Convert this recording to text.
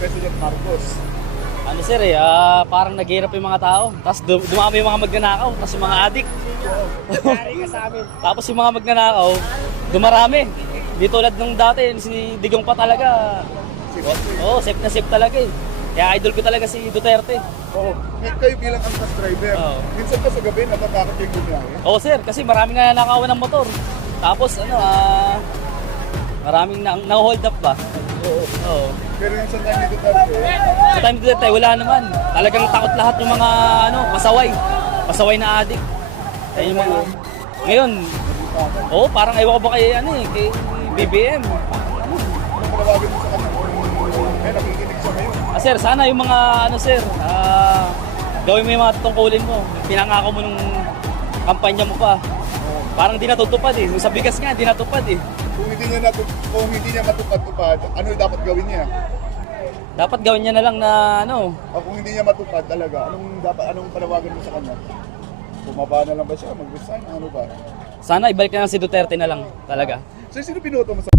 President Marcos. Ano sir parang naghihirap yung mga tao. Tapos dumami yung mga magnanakaw, tapos yung mga adik. Nangyari ka sa amin. Tapos yung mga magnanakaw, dumarami. Di tulad nung dati, si Digong pa talaga. Oo, safe na safe talaga eh. Kaya idol ko talaga si Duterte. Oo. Kayo bilang angkas driver, Oo. minsan pa sa gabi natatakot yung bumiyahe. Oo sir, kasi maraming nanakawan ng motor. Tapos maraming na-hold up ba? Oo. Oo. Pero yung sa time ni Duterte, Sa time dito tayo, wala naman. Talagang takot lahat yung mga pasaway. Pasaway na adik. Kaya yung mga... Ngayon, parang ewan ko ba kay kay BBM. ano panawagan mo sa kanya? Nakikinig siya ngayon. Sir, sana yung mga sir, gawin mo yung mga tungkulin mo. Pinangako mo nung kampanya mo pa. Parang di natutupad eh. Sa bigas nga, di natupad eh. Kung hindi niya matupad-tupad, ano yung dapat gawin niya? Dapat gawin niya na lang na Kung hindi niya matupad talaga, anong panawagan mo sa kanya? Bumaba na lang ba siya? Mag-resign? Ano ba? sana ibalik na lang si Duterte na lang talaga. So, sino pinoto mo sa